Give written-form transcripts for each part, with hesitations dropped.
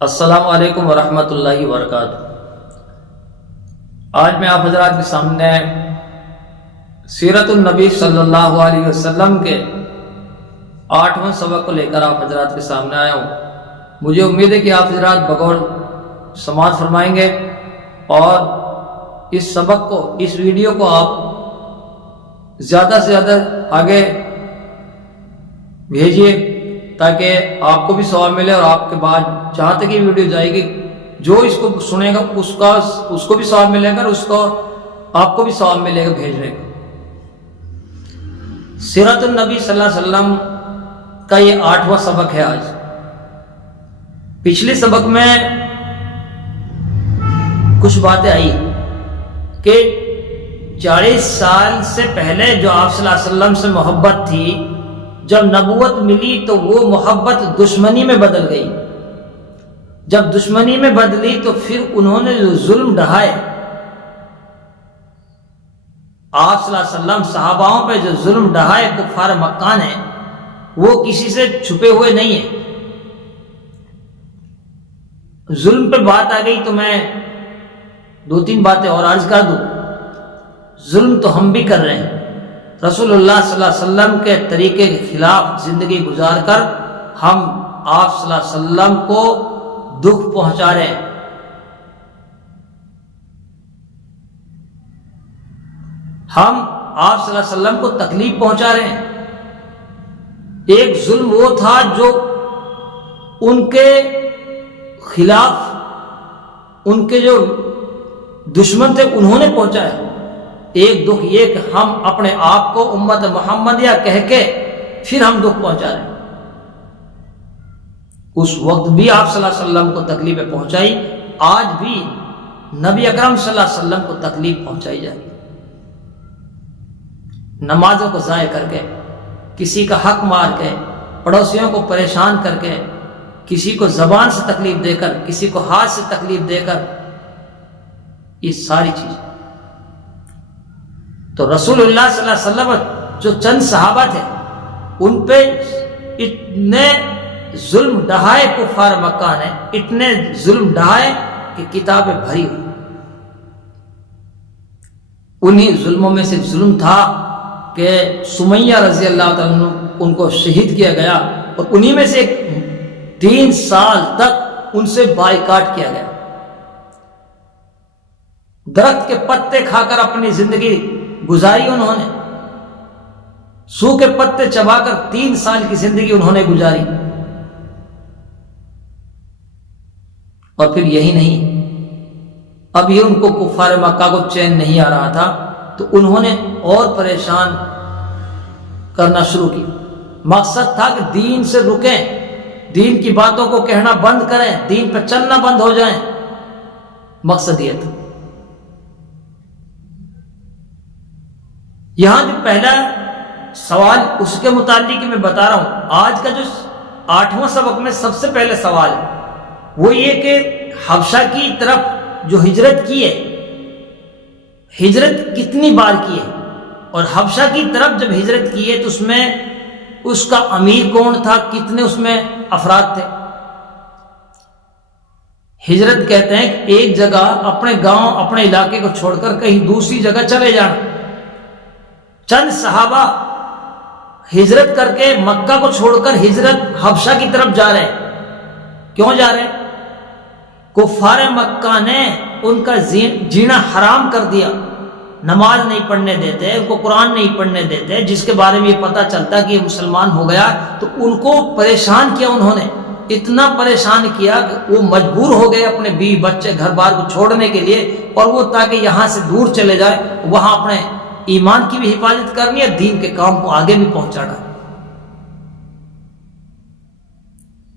السلام علیکم ورحمۃ اللہ وبرکاتہ۔ آج میں آپ حضرات کے سامنے سیرت النبی صلی اللہ علیہ وسلم کے 8واں سبق کو لے کر آپ حضرات کے سامنے آیا ہوں۔ مجھے امید ہے کہ آپ حضرات بغور سماعت فرمائیں گے اور اس سبق کو، اس ویڈیو کو آپ زیادہ سے زیادہ آگے بھیجیے تاکہ آپ کو بھی ثواب ملے، اور آپ کے بعد جہاں تک یہ ویڈیو جائے گی جو اس کو سنے گا اس کو بھی ثواب ملے گا، اور آپ کو بھی ثواب ملے گا بھیجنے کا۔ سیرت النبی صلی اللہ علیہ وسلم کا یہ 8واں سبق ہے آج۔ پچھلے سبق میں کچھ باتیں آئی کہ 40 سال سے پہلے جو آپ صلی اللہ علیہ وسلم سے محبت تھی، جب نبوت ملی تو وہ محبت دشمنی میں بدل گئی۔ جب دشمنی میں بدلی تو پھر انہوں نے جو ظلم ڈھائے، آپ صلی اللہ علیہ وسلم صحاباؤں پہ جو ظلم ڈھائے کفار مکہ نے، وہ کسی سے چھپے ہوئے نہیں ہیں۔ ظلم پہ بات آ گئی تو میں 2-3 باتیں اور عرض کر دوں۔ ظلم تو ہم بھی کر رہے ہیں، رسول اللہ صلی اللہ علیہ وسلم کے طریقے کے خلاف زندگی گزار کر ہم آپ صلی اللہ علیہ وسلم کو دکھ پہنچا رہے ہیں۔ ہم آپ صلی اللہ علیہ وسلم کو تکلیف پہنچا رہے ہیں۔ ایک ظلم وہ تھا جو ان کے خلاف ان کے جو دشمن تھے انہوں نے پہنچایا۔ ایک دکھ یہ کہ ہم اپنے آپ کو امت محمدیہ کہہ کے پھر ہم دکھ پہنچا رہے ہیں۔ اس وقت بھی آپ صلی اللہ علیہ وسلم کو تکلیفیں پہنچائی، آج بھی نبی اکرم صلی اللہ علیہ وسلم کو تکلیف پہنچائی جائے گی۔ نمازوں کو ضائع کر کے، کسی کا حق مار کے، پڑوسیوں کو پریشان کر کے، کسی کو زبان سے تکلیف دے کر، کسی کو ہاتھ سے تکلیف دے کر، یہ ساری چیز۔ تو رسول اللہ صلی اللہ علیہ وسلم جو چند صحابہ تھے ان پہ اتنے ظلم ڈھائے کفار مکہ نے، اتنے ظلم ڈھائے کہ کتابیں بھری ہوئی۔ انہی ظلموں میں سے ظلم تھا کہ سمیہ رضی اللہ تعالیٰ عنہ ان کو شہید کیا گیا، اور انہی میں سے 3 سال تک ان سے بائیکاٹ کیا گیا۔ درخت کے پتے کھا کر اپنی زندگی گزاری انہوں نے، سوکھے پتے چبا کر 3 سال کی زندگی انہوں نے گزاری۔ اور پھر یہی نہیں، اب یہ ان کو کفار مکہ کو چین نہیں آ رہا تھا تو انہوں نے اور پریشان کرنا شروع کی۔ مقصد تھا کہ دین سے رکیں، دین کی باتوں کو کہنا بند کریں، دین پہ چلنا بند ہو جائیں۔ مقصد یہ تھا۔ یہاں جو پہلا سوال اس کے متعلق میں بتا رہا ہوں، آج کا جو 8واں سبق میں سب سے پہلے سوال ہے وہ یہ کہ حبشہ کی طرف جو ہجرت کی ہے، ہجرت کتنی بار کی ہے، اور حبشہ کی طرف جب ہجرت کی ہے تو اس میں اس کا امیر کون تھا، کتنے اس میں افراد تھے۔ ہجرت کہتے ہیں کہ ایک جگہ اپنے گاؤں، اپنے علاقے کو چھوڑ کر کہیں دوسری جگہ چلے جانا۔ چند صحابہ ہجرت کر کے مکہ کو چھوڑ کر ہجرت حبشہ کی طرف جا رہے ہیں۔ کیوں جا رہے ہیں؟ کفار مکہ نے ان کا جینا حرام کر دیا، نماز نہیں پڑھنے دیتے، ان کو قرآن نہیں پڑھنے دیتے، جس کے بارے میں یہ پتہ چلتا کہ یہ مسلمان ہو گیا تو ان کو پریشان کیا۔ انہوں نے اتنا پریشان کیا کہ وہ مجبور ہو گئے اپنے بیوی بچے گھر بار کو چھوڑنے کے لیے، اور وہ تاکہ یہاں سے دور چلے جائے، وہاں اپنے ایمان کی بھی حفاظت کرنی ہے، دین کے کام کو آگے بھی پہنچانا۔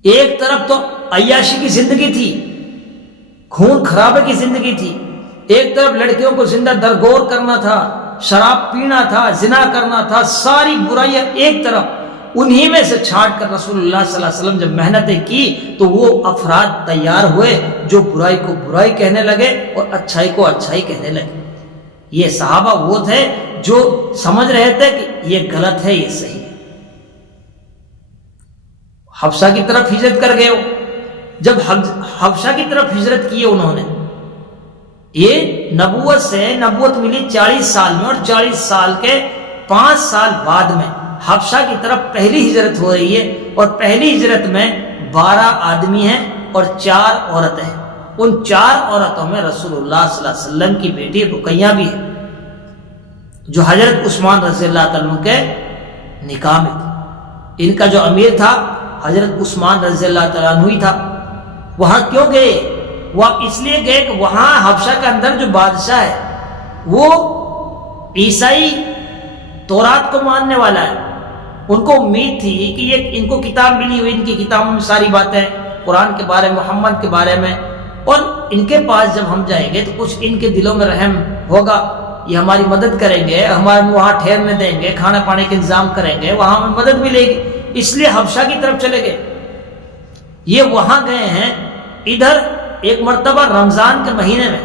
ایک طرف تو عیاشی کی زندگی تھی، خون خرابے کی زندگی تھی، ایک طرف لڑکیوں کو زندہ درگور کرنا تھا، شراب پینا تھا، زنا کرنا تھا، ساری برائیاں ایک طرف۔ انہی میں سے چھانٹ کر رسول اللہ صلی اللہ علیہ وسلم جب محنتیں کی تو وہ افراد تیار ہوئے جو برائی کو برائی کہنے لگے اور اچھائی کو اچھائی کہنے لگے۔ یہ صحابہ وہ تھے جو سمجھ رہے تھے کہ یہ غلط ہے، یہ صحیح ہے۔ حبشہ کی طرف ہجرت کر گئے ہو، جب حبشہ کی طرف ہجرت کی ہے انہوں نے، یہ نبوت سے نبوت ملی 40 سال میں، اور 40 سال کے 5 سال بعد میں حبشہ کی طرف پہلی ہجرت ہو رہی ہے، اور پہلی ہجرت میں 12 آدمی ہیں اور 4 عورتیں ہیں۔ ان 4 عورتوں میں رسول اللہ صلی اللہ علیہ وسلم کی بیٹی رقیہ بھی ہے، جو حضرت عثمان رضی اللہ تعالیٰ عنہ کے نکاح میں تھی۔ ان کا جو امیر تھا حضرت عثمان رضی اللہ تعالیٰ عنہ ہی تھا۔ وہاں کیوں گئے؟ وہ اس لیے گئے کہ وہاں حبشہ کے اندر جو بادشاہ ہے وہ عیسائی تورات کو ماننے والا ہے۔ ان کو امید تھی کہ یہ ان کو کتاب ملی ہوئی، ان کی کتابوں میں ساری باتیں قرآن کے بارے میں، محمد کے بارے میں، اور ان کے پاس جب ہم جائیں گے تو کچھ ان کے دلوں میں رحم ہوگا، یہ ہماری مدد کریں گے، ہمارے وہاں ٹھہرنے دیں گے، کھانا پانے کا انتظام کریں گے، وہاں ہمیں مدد ملے گی، اس لیے حبشہ کی طرف چلے گئے۔ یہ وہاں گئے ہیں۔ ادھر ایک مرتبہ رمضان کے مہینے میں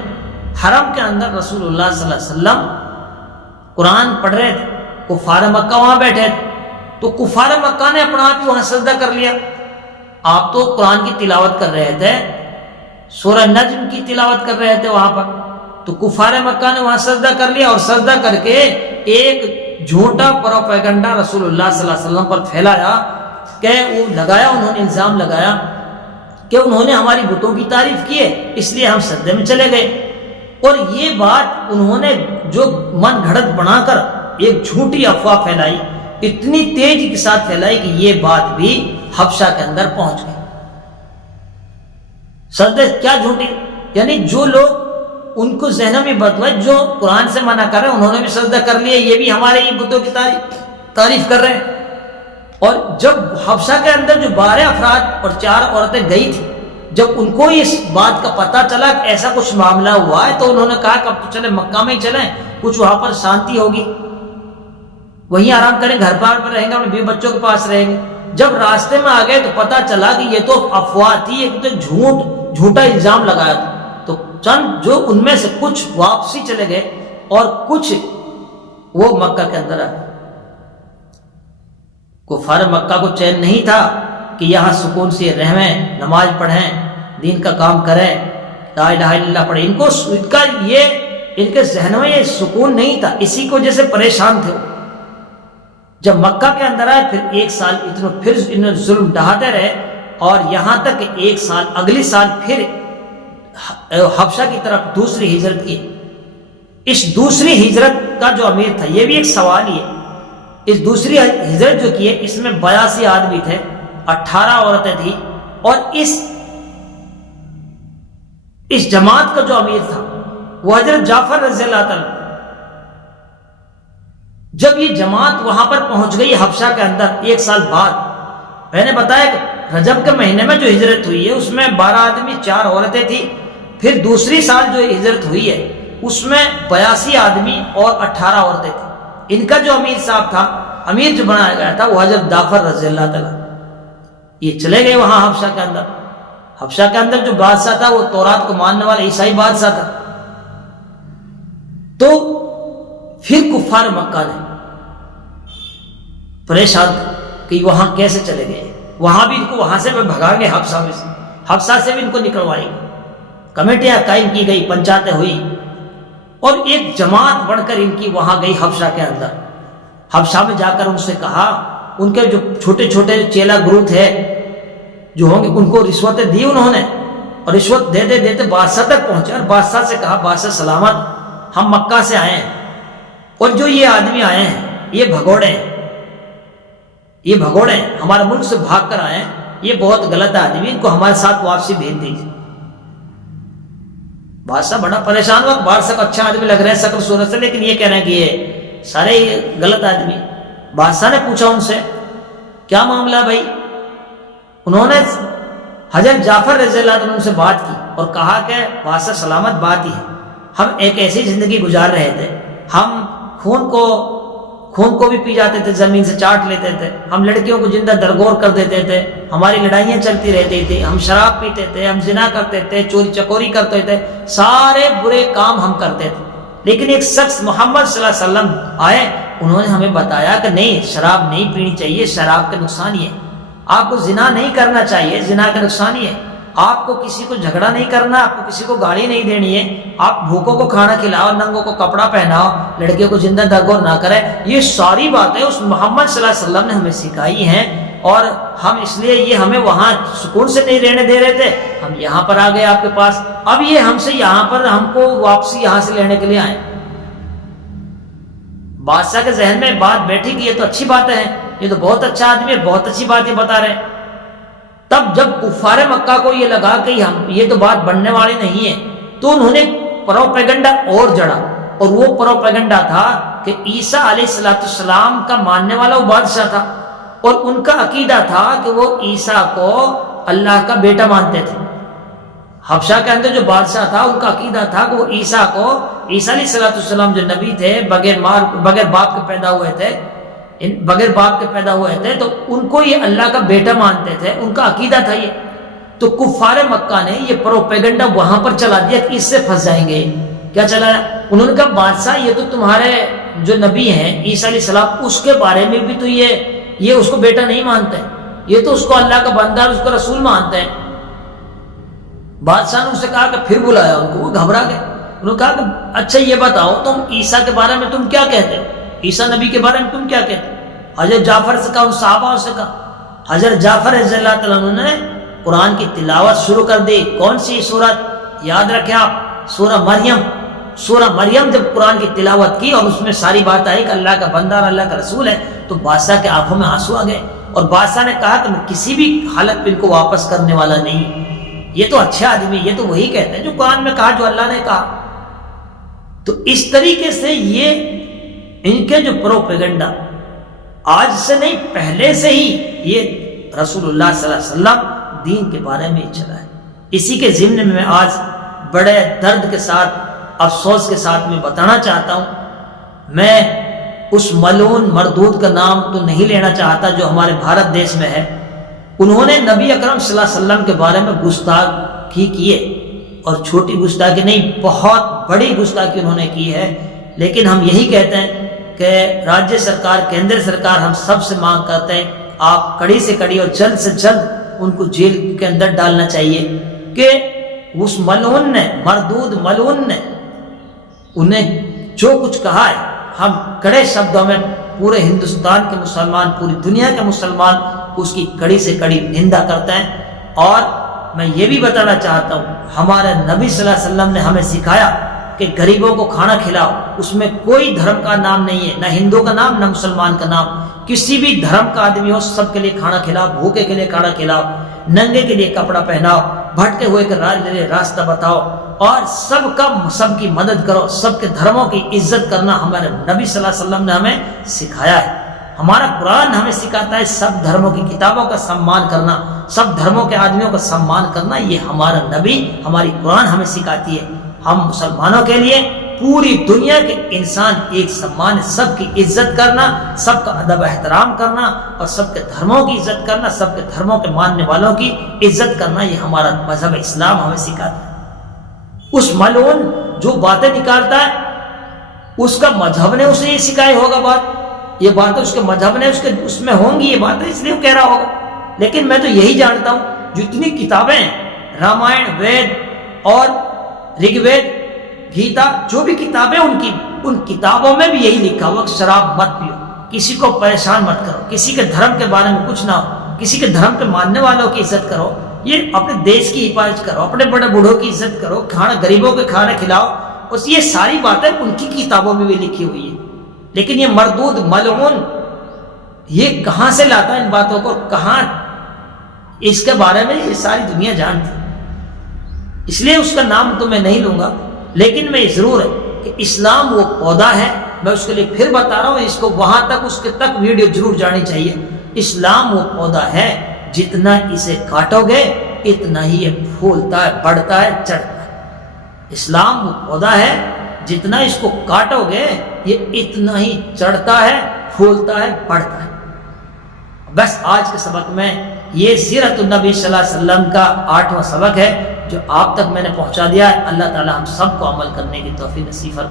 حرم کے اندر رسول اللہ صلی اللہ علیہ وسلم قرآن پڑھ رہے تھے، کفار مکہ وہاں بیٹھے تھے، تو کفار مکہ نے اپنا آپ ہی وہاں سجدہ کر لیا۔ آپ تو قرآن کی تلاوت کر رہے تھے، سورہ نجم کی تلاوت کر رہے تھے وہاں پر، تو کفار مکہ نے وہاں سجدہ کر لیا، اور سجدہ کر کے ایک جھوٹا پروپیگنڈا رسول اللہ صلی اللہ علیہ وسلم پر پھیلایا، کہ وہ لگایا، انہوں نے الزام لگایا کہ انہوں نے ہماری بتوں کی تعریف کی ہے، اس لیے ہم سجدے میں چلے گئے۔ اور یہ بات انہوں نے جو من گھڑت بنا کر ایک جھوٹی افواہ پھیلائی، اتنی تیزی کے ساتھ پھیلائی کہ یہ بات بھی حبشہ کے اندر پہنچ گئی۔ سجدے کیا جھوٹی، یعنی جو لوگ ان کو ذہنوں میں بدلائے، جو قرآن سے منع کر رہے ہیں، انہوں نے بھی سجدہ کر لیا، یہ بھی ہمارے ہی بتوں کی تعریف کر رہے ہیں۔ اور جب حبشہ کے اندر جو 12 افراد اور 4 عورتیں گئی تھی، جب ان کو اس بات کا پتہ چلا کہ ایسا کچھ معاملہ ہوا ہے، تو انہوں نے کہا کہ اب تو چلیں مکہ میں ہی چلیں، کچھ وہاں پر شانتی ہوگی، وہیں آرام کریں، گھر پر رہیں گے، اپنے بیوی بچوں کے پاس رہیں گے۔ جب راستے میں آ گئے تو پتہ چلا کہ یہ تو افواہ تھی، ایک تو جھوٹا الزام لگایا تھا۔ تو چند جو ان میں سے کچھ واپسی چلے گئے اور کچھ وہ مکہ کے اندر آئے۔ کفار مکہ کو چین نہیں تھا کہ یہاں سکون سے رہیں، نماز پڑھیں، دین کا کام کریں، لا الہ الا اللہ پڑھیں۔ ان کے ذہنوں میں یہ سکون نہیں تھا، اسی کی وجہ سے پریشان تھے۔ جب مکہ کے اندر آئے پھر 1 سال پھر انہوں نے ظلم ڈھاتے رہے، اور یہاں تک کہ 1 سال اگلی سال پھر حبشہ کی طرف دوسری ہجرت کی۔ اس دوسری ہجرت کا جو امیر تھا، یہ بھی ایک سوال ہی ہے، اس دوسری ہجرت جو کی ہے اس میں 82 آدمی تھے، 18 عورتیں تھیں، اور اس جماعت کا جو امیر تھا وہ حضرت جعفر رضی اللہ تعالیٰ۔ جب یہ جماعت وہاں پر پہنچ گئی حبشہ کے اندر 1 سال بعد، میں نے بتایا کہ رجب کے مہینے میں جو ہجرت ہوئی ہے اس میں 12 آدمی 4 عورتیں تھیں، پھر دوسری سال جو ہجرت ہوئی ہے اس میں 82 آدمی اور 18 عورتیں تھیں۔ ان کا جو امیر صاحب تھا، امیر جو بنایا گیا تھا، وہ حضرت جعفر رضی اللہ تعالیٰ۔ یہ چلے گئے وہاں حبشہ کے اندر۔ حبشہ کے اندر جو بادشاہ تھا وہ تورات کو ماننے والا عیسائی بادشاہ تھا۔ تو پھر کفار مکہ نے پریشان تھے کہ وہاں کیسے چلے گئے، وہاں بھی ان کو وہاں سے بھگائیں گے، حبشہ سے بھی ان کو نکلوائیں گے۔ کمیٹیاں قائم کی گئی، پنچایتیں ہوئی، اور ایک جماعت بڑھ کر ان کی وہاں گئی حبشہ کے اندر۔ حبشہ میں جا کر ان سے کہا، ان کے جو چھوٹے چھوٹے چیلا گروہ تھے جو ہوں گے، ان کو رشوتیں دی انہوں نے، اور رشوت دیتے دیتے بادشاہ تک پہنچے، اور بادشاہ سے کہا، بادشاہ سلامت، ہم مکہ سے آئے ہیں، اور جو یہ آدمی آئے ہیں یہ بھگوڑے ہیں، یہ بھگوڑے ہیں، ہمارے ملک سے بھاگ کر آئے ہیں، یہ بہت غلط آدمی، ان کو ہمارے ساتھ واپسی بھیج دیجیے۔ بادشاہ بڑا پریشان ہوا، بادشاہ کو اچھا آدمی لگ رہا ہے شکل صورت سے، لیکن یہ کہہ رہے ہیں کہ یہ سارے غلط آدمی۔ بادشاہ نے پوچھا ان سے، کیا معاملہ بھائی؟ انہوں نے حضرت جعفر رضی اللہ عنہ سے بات کی اور کہا کہ بادشاہ سلامت بات ہی ہے، ہم ایک ایسی زندگی گزار رہے تھے، ہم خون کو بھی پی جاتے تھے، زمین سے چاٹ لیتے تھے، ہم لڑکیوں کو زندہ درگور کر دیتے تھے، ہماری لڑائیاں چلتی رہتی تھی، ہم شراب پیتے تھے، ہم زنا کرتے تھے، چوری چکوری کرتے تھے، سارے برے کام ہم کرتے تھے۔ لیکن ایک شخص محمد صلی اللہ علیہ وسلم آئے، انہوں نے ہمیں بتایا کہ نہیں، شراب نہیں پینی چاہیے، شراب کا نقصان ہی ہے، آپ کو زنا نہیں کرنا چاہیے، زنا کا نقصان ہی ہے، آپ کو کسی کو جھگڑا نہیں کرنا، آپ کو کسی کو گالی نہیں دینی ہے، آپ بھوکوں کو کھانا کھلاؤ، ننگوں کو کپڑا پہناؤ، لڑکیوں کو زندہ درگور نہ کرے، یہ ساری باتیں اس محمد صلی اللہ علیہ وسلم نے ہمیں سکھائی ہیں، اور ہم اس لیے یہ ہمیں وہاں سکون سے نہیں رہنے دے رہے تھے، ہم یہاں پر آ گئے آپ کے پاس، اب یہ ہم سے یہاں پر ہم کو واپسی یہاں سے لینے کے لیے آئے۔ بادشاہ کے ذہن میں بات بیٹھی کہ یہ تو اچھی باتیں ہیں، یہ تو بہت اچھا آدمی ہے، بہت اچھی بات یہ بتا رہے ہیں۔ تب جب کفار مکہ کو یہ لگا کہ یہ تو بات بننے والی نہیں ہے، تو انہوں نے پروپیگنڈا اور جڑا، اور وہ پروپیگنڈا تھا کہ عیسیٰ علیہ السلام کا ماننے والا وہ بادشاہ تھا، اور ان کا عقیدہ تھا کہ وہ عیسیٰ کو اللہ کا بیٹا مانتے تھے۔ حبشہ کے اندر جو بادشاہ تھا ان کا عقیدہ تھا کہ وہ عیسیٰ علیہ السلام جو نبی تھے، بغیر باپ کے پیدا ہوئے تھے، تو ان کو یہ اللہ کا بیٹا مانتے تھے، ان کا عقیدہ تھا یہ۔ تو کفار مکہ نے یہ پروپیگنڈا وہاں پر چلا دیا کہ اس سے پھنس جائیں گے۔ کیا چلایا؟ انہوں نے کہا بادشاہ یہ تو تمہارے جو نبی ہیں عیسیٰ علیہ السلام، اس کے بارے میں بھی تو یہ اس کو بیٹا نہیں مانتے، یہ تو اس کو اللہ کا بندہ اور اس کو رسول مانتے ہیں۔ بادشاہ نے ان سے کہا کہ پھر بلایا ان کو، وہ گھبرا گئے۔ انہوں نے کہا کہ اچھا یہ بتاؤ تم عیسیٰ کے بارے میں تم کیا کہتے ہو، عیسیٰ نبی کے بارے میں تم کیا کہتے ہو؟ حضرت جعفر سے کہا، ان صحابہ سے کہا۔ حضرت جعفر رضی اللہ تعالیٰ عنہ نے قرآن کی تلاوت شروع کر دی۔ کون سی سورت؟ یاد رکھیں آپ، سورہ مریم جب قرآن کی تلاوت کی اور اس میں ساری بات آئی کہ اللہ کا بندہ اور اللہ کا رسول ہے، تو بادشاہ کے آنکھوں میں آنسو آ گئے، اور بادشاہ نے کہا کہ میں کسی بھی حالت پہ ان کو واپس کرنے والا نہیں، یہ تو اچھے آدمی، یہ تو وہی کہتے ہیں جو قرآن میں کہا، جو اللہ نے کہا۔ تو اس طریقے سے یہ ان کے جو پروپیگنڈا آج سے نہیں پہلے سے ہی یہ رسول اللہ صلی اللہ علیہ وسلم دین کے بارے میں چلا ہے۔ اسی کے ضمن میں آج بڑے درد کے ساتھ، افسوس کے ساتھ میں بتانا چاہتا ہوں، میں اس ملعون مردود کا نام تو نہیں لینا چاہتا جو ہمارے بھارت دیش میں ہے، انہوں نے نبی اکرم صلی اللہ علیہ وسلم کے بارے میں گستاخی کی ہے، اور چھوٹی گستاخی نہیں، بہت بڑی گستاخی انہوں نے کی ہے۔ لیکن ہم یہی کہتے ہیں کہ راجیہ سرکار، کیندر سرکار ہم سب سے مانگ کرتے ہیں آپ کڑی سے کڑی اور جلد سے جلد ان کو جیل کے اندر ڈالنا چاہیے، کہ اس ملعون نے، مردود ملعون نے انہیں جو کچھ کہا ہے، ہم کڑے شبدوں میں پورے ہندوستان کے مسلمان، پوری دنیا کے مسلمان اس کی کڑی سے کڑی نندا کرتے ہیں۔ اور میں یہ بھی بتانا چاہتا ہوں، ہمارے نبی صلی اللہ علیہ وسلم نے ہمیں سکھایا کہ غریبوں کو کھانا کھلاؤ، اس میں کوئی دھرم کا نام نہیں ہے، نہ ہندو کا نام، نہ مسلمان کا نام، کسی بھی دھرم کا آدمی ہو سب کے لیے کھانا کھلاؤ، بھوکے کے لیے کھانا کھلاؤ، ننگے کے لیے کپڑا پہناؤ، بھٹکے ہوئے کے لیے راستہ بتاؤ، اور سب کی مدد کرو، سب کے دھرموں کی عزت کرنا ہمارے نبی صلی اللہ علیہ وسلم نے ہمیں سکھایا ہے۔ ہمارا قرآن ہمیں سکھاتا ہے سب دھرموں کی کتابوں کا سمان کرنا، سب دھرموں کے آدمیوں کا سمان کرنا، یہ ہمارا نبی، ہماری قرآن ہمیں سکھاتی ہے۔ ہم مسلمانوں کے لیے پوری دنیا کے انسان ایک سمان، سب کی عزت کرنا، سب کا ادب احترام کرنا، اور سب کے دھرموں کی عزت کرنا، سب کے دھرموں کے ماننے والوں کی عزت کرنا، یہ ہمارا مذہب اسلام ہمیں سکھاتا ہے۔ اس ملعون جو باتیں نکالتا ہے، اس کا مذہب نے اسے یہ سکھائی ہوگا بات، یہ باتیں اس کے مذہب نے اس میں ہوں گی یہ باتیں، اس لیے وہ کہہ رہا ہوگا۔ لیکن میں تو یہی جانتا ہوں جتنی کتابیں ہیں، رامائن، وید اور رگ وید، گیتا، جو بھی کتابیں ان کتابوں میں بھی یہی لکھا ہوا کہ شراب مت پیو، کسی کو پریشان مت کرو، کسی کے دھرم کے بارے میں کچھ نہ ہو، کسی کے دھرم کے ماننے والوں کی عزت کرو، یہ اپنے دیش کی حفاظت کرو، اپنے بڑے بوڑھوں کی عزت کرو، غریبوں کے کھانا کھلاؤ، اور یہ ساری باتیں ان کی کتابوں میں بھی لکھی ہوئی ہیں۔ لیکن یہ مردود ملعون یہ کہاں سے لاتا ہے ان باتوں کو، کہاں اس کے بارے میں یہ ساری دنیا جانتی، اس لیے اس کا نام تو میں نہیں لوں گا۔ لیکن میں یہ ضرور ہے کہ اسلام وہ پودا ہے، میں اس کے لیے پھر بتا رہا ہوں، اس کو وہاں تک اس کے تک ویڈیو ضرور جانی چاہیے۔ اسلام وہ پودا ہے، جتنا اسے کاٹو گے اتنا ہی یہ پھولتا ہے، بڑھتا ہے، چڑھتا ہے۔ اسلام وہ پودا ہے، جتنا اس کو کاٹو گے یہ اتنا ہی چڑھتا ہے، پھولتا ہے، بڑھتا ہے۔ بس آج کے سبق میں یہ سیرت النبی صلی اللہ علیہ وسلم کا 8واں سبق ہے جو آپ تک میں نے پہنچا دیا ہے۔ اللہ تعالی ہم سب کو عمل کرنے کی توفیق نصیب فرمائے۔